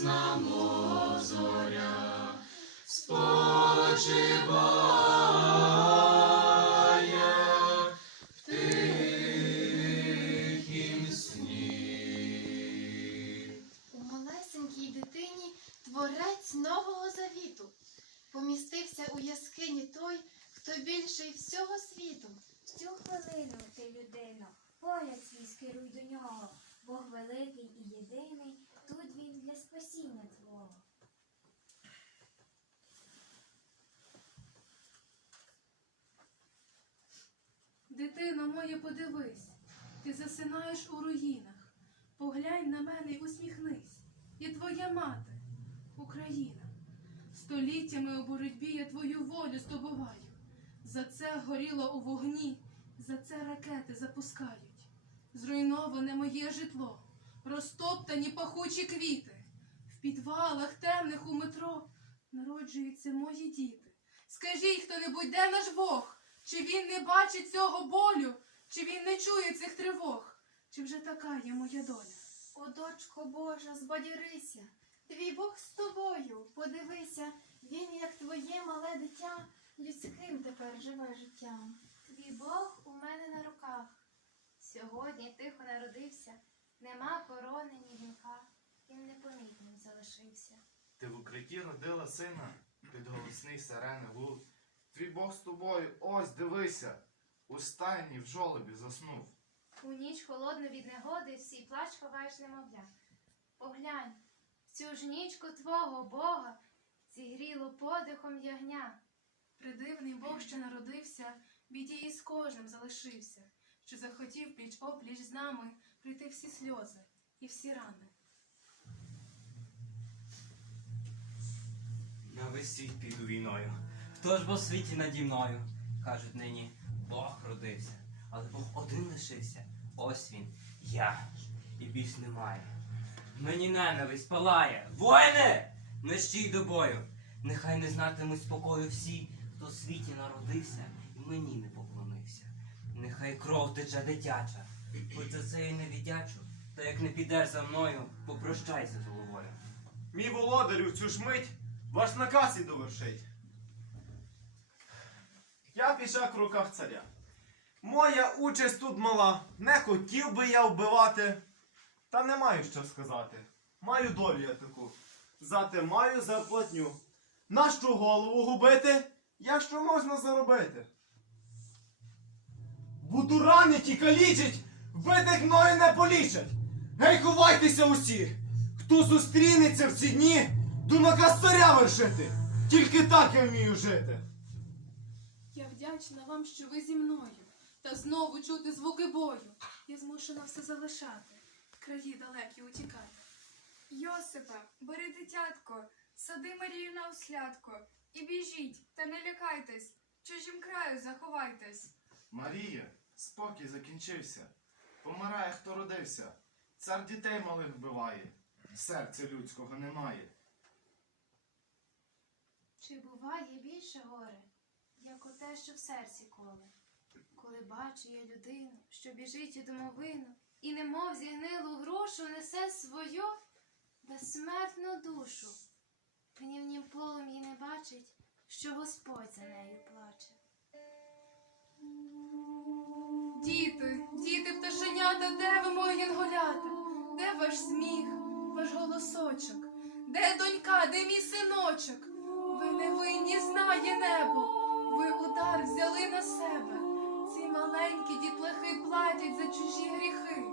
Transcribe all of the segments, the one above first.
ясна мов зоря, спочиває в тихім сні. У малесенькій дитині творець нового завіту. Помістився у яскині той, хто більший всього світу. В цю хвилину ти, людино, погляд свій скеруй до нього. Бог великий і єдиний, тут він для спасіння твого. Дитино моє, подивись, ти засинаєш у руїнах. Поглянь на мене й усміхнись. Я твоя мати, Україна. Століттями у боротьбі я твою волю здобуваю. За це горіло у вогні, за це ракети запускають. Зруйноване моє житло, розтоптані пахучі квіти. В підвалах темних у метро народжуються мої діти. Скажіть хто-небудь, де наш Бог? Чи він не бачить цього болю? Чи він не чує цих тривог? Чи вже така є моя доля? О, дочко Божа, збадьорися, твій Бог з тобою. Подивися, він, як твоє мале дитя, людським тепер живе життям. Твій Бог у мене на руках. Сьогодні тихо народився, нема корони ні вінка, він непомітним залишився. Ти в укритті родила сина, під голосний сирени луг. Твій Бог з тобою, ось дивися, у стайні в жолобі заснув. У ніч холодну від негоди всій плач ховаєш немовля. Поглянь, в цю ж нічку твого Бога зігріло подихом ягня. Придивний Бог, що народився, біді із кожним залишився, що захотів пліч опліч з нами прийти всі сльози і всі рани. На весь світ піду війною. Хто ж бо в світі наді мною? Кажуть нині, Бог родився, але Бог один лишився. Ось він, я, і більш немає. Мені ненависть палає. Воїни! Нещій до бою! Нехай не знатимуть спокою всі, хто в світі народився і мені не поклонився. Нехай кров тече дитяча, хоч за це і не віддячу, та як не підеш за мною, попрощайся з головою. Мій володарю, цю ж мить ваш наказ і довершить. Я пішак в руках царя. Моя участь тут мала. Не хотів би я вбивати. Та не маю що сказати. Маю долю я таку. Зате маю зарплатню. Нащо голову губити, якщо можна заробити? Буду ранить і калічить, вбитих мною не полічать. Гей, ховайтеся усі! Хто зустрінеться в ці дні, до наказ царя вершити. Тільки так я вмію жити. Я вдячна вам, що ви зі мною, та знову чути звуки бою. Я змушена все залишати, краї далекі утікати. Йосипе, бери дитятко, сади Марію на ослядко, і біжіть, та не лякайтесь, чужим краю заховайтесь. Марія, спокій закінчився. Помирає, хто родився. Цар дітей малих вбиває. Серця людського немає. Чи буває більше горе, як оте, що в серці коле? Коли бачу я людину, що біжить у домовину, і немов зігнилу грушу несе свою безсмертну душу. Гнівнім полум'ї не бачить, що Господь за нею плаче. Діти, пташенята, де ви мої янголята? Де ваш сміх, ваш голосочок? Де донька, де мій синочок? Ви невинні, знає небо. Ви удар взяли на себе. Ці маленькі дітлахи платять за чужі гріхи.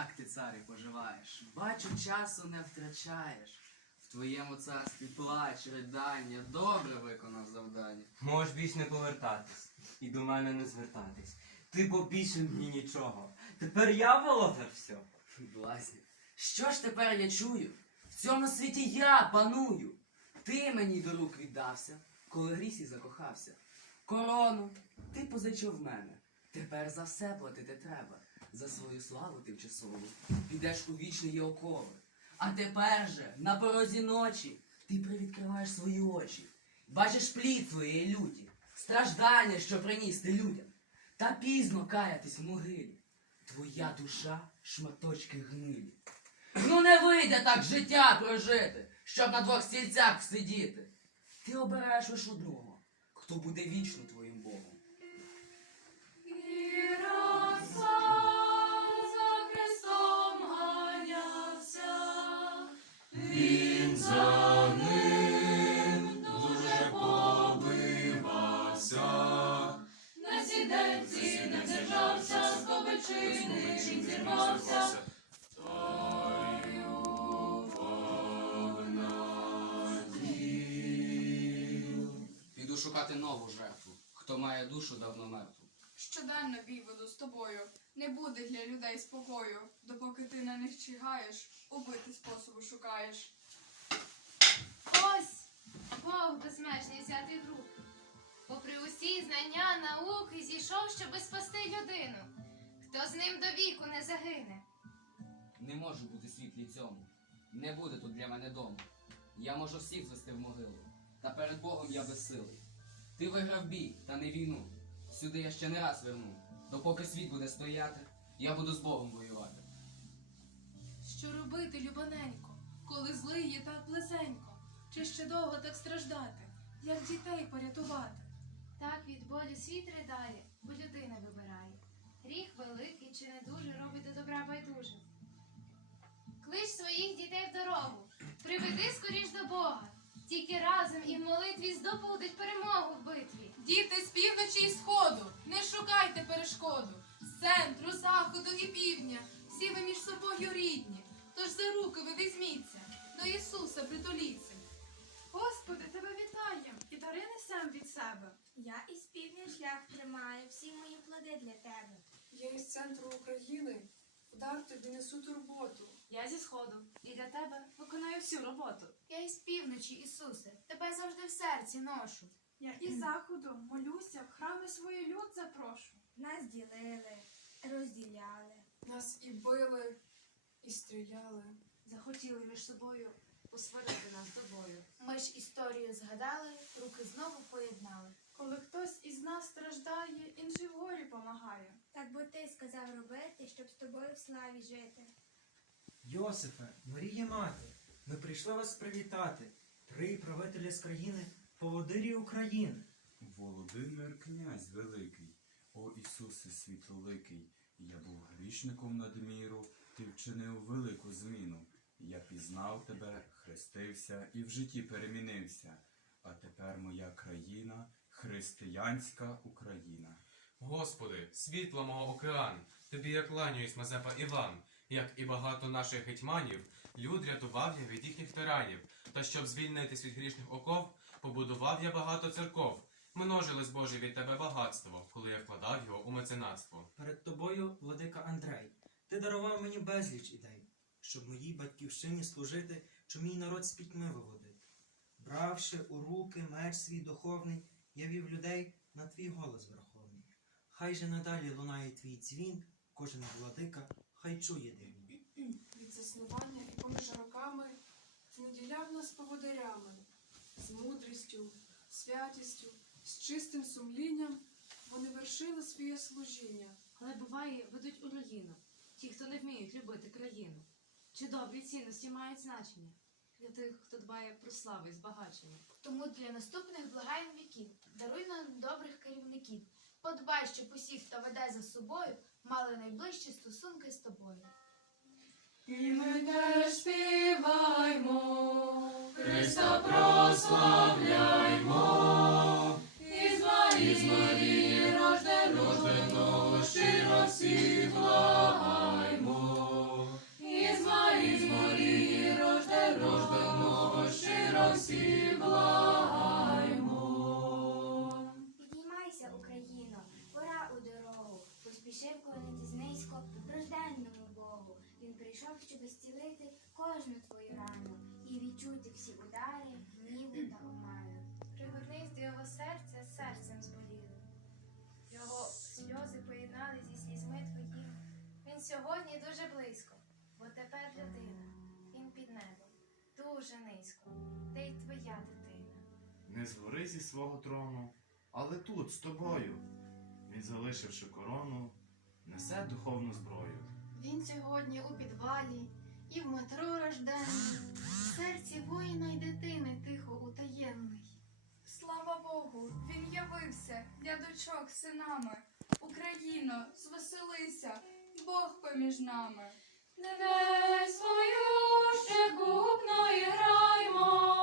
Як ти, царю, поживаєш? Бачу, часу не втрачаєш. В твоєму царстві плач, ридання, добре виконав завдання. Можеш більш не повертатись і до мене не звертатись. Ти бо більше мені нічого. Тепер я володар все. Блазня. Що ж тепер я чую? В цьому світі я паную. Ти мені до рук віддався, коли грісі закохався. Корону ти позичив мене. Тепер за все платити треба. За свою славу тимчасову підеш у вічні окови. А тепер же, на порозі ночі, ти привідкриваєш свої очі. Бачиш плід твоєї люті, страждання, що приніс ти людям. Та пізно каятись в могилі. Твоя душа шматочки гнилі. Ну не вийде так життя прожити, щоб на двох стільцях всидіти. Ти обираєш лиш одного, хто буде вічно твоїм Богом. Шукати нову жертву, хто має душу давно мертву. Щоденно бій веду з тобою. Не буде для людей спокою, допоки ти на них чигаєш, убити способу шукаєш. Ось Бог безмежний взятий в руки. Попри усі знання, науки, зійшов, щоби спасти людину. Хто з ним до віку не загине. Не можу бути світлі цьому. Не буде тут для мене дому. Я можу всіх звести в могилу. Та перед Богом я безсилий. Ти виграв бій, та не війну. Сюди я ще не раз верну. Допоки світ буде стояти, я буду з Богом воювати. Що робити, любоненько, коли злий є так близенько? Чи ще довго так страждати? Як дітей порятувати? Так від болю світ ридає, бо людина вибирає. Гріх великий чи не дуже робить до добра байдуже. Клич своїх дітей в дорогу, приведи скоріш до Бога. Тільки разом і в молитві здобудуть перемогу в битві. Діти з півночі і сходу, не шукайте перешкоду. З центру, заходу і півдня, всі ви між собою рідні. Тож за руки ви візьміться, до Ісуса притуліться. Господи, тебе вітаєм і дари несем від себе. Я із півдня шлях тримаю, всі мої плоди для тебе. Я із центру України. Дар тобі несу турботу. Я зі сходу, і для тебе виконаю всю роботу. Я із півночі, Ісусе, тебе завжди в серці ношу. Я із заходу молюся, в храми свою люд запрошу. Нас ділили, розділяли. Нас і били, і стріляли. Захотіли між собою посварити нас тобою. Ми ж історію згадали, руки знову поєднали. Коли хтось із нас страждає, інший в горі помагає. Так бо ти сказав робити, щоб з тобою в славі жити. Йосифе, Марія мати, ми прийшли вас привітати. Три правителі з країни, поводирі України. Володимир князь великий, о Ісусе світлоликий, я був грішником надміру, ти вчинив велику зміну. Я пізнав тебе, хрестився і в житті перемінився. А тепер моя країна християнська Україна. Господи, світло мого океан, тобі я кланяюсь, Мазепа Іван, як і багато наших гетьманів, люд рятував я від їхніх тиранів, та щоб звільнитись від грішних оков, побудував я багато церков. Множилось Боже від тебе багатство, коли я вкладав його у меценатство. Перед тобою, владика Андрей, ти дарував мені безліч ідей, щоб моїй батьківщині служити, що мій народ з пітьми виводить. Бравши у руки меч свій духовний, я вів людей на твій голос верховний. Хай же надалі лунає твій дзвін, кожен владика, хай чує дивін. Від заснування і поміж роками ти наділяв нас поводирями, з мудрістю, святістю, з чистим сумлінням вони вершили своє служіння. Але буває, ведуть у руїну. Ті, хто не вміють любити країну. Чи добрі цінності мають значення для тих, хто дбає про славу і збагачення? Тому для наступних благаєм віків даруй нам добрих керівників, Подбай, щоб усі, хто веде за собою, мали найближчі стосунки з тобою. І ми теж співаймо, Христа прославляймо, клонитись рожденному Богу. Він прийшов, щоб зцілити кожну твою рану і відчути всі удари, гніву та оману. Пригорнись до його серця серцем зболілим. Його сльози поєднали зі слізьми твоїми. Він сьогодні дуже близько, бо тепер людина. Він під небом, дуже низько, де й твоя дитина. Не згори зі свого трону, але тут з тобою. Він, залишивши корону, несе духовну зброю. Він сьогодні у підвалі і в метро рожденний, в серці воїна й дитини тихо утаєнний. Слава Богу, він явився для дочок синами. Україно, звеселися, Бог поміж нами. Не свою ще губно і граймо,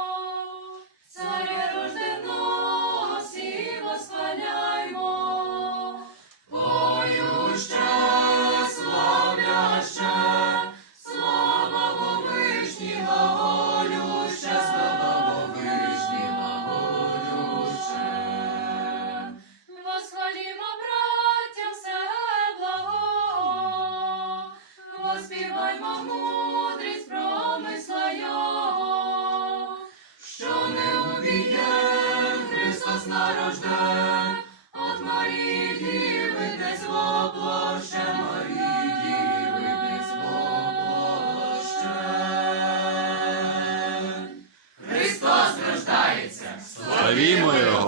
Vladimiro.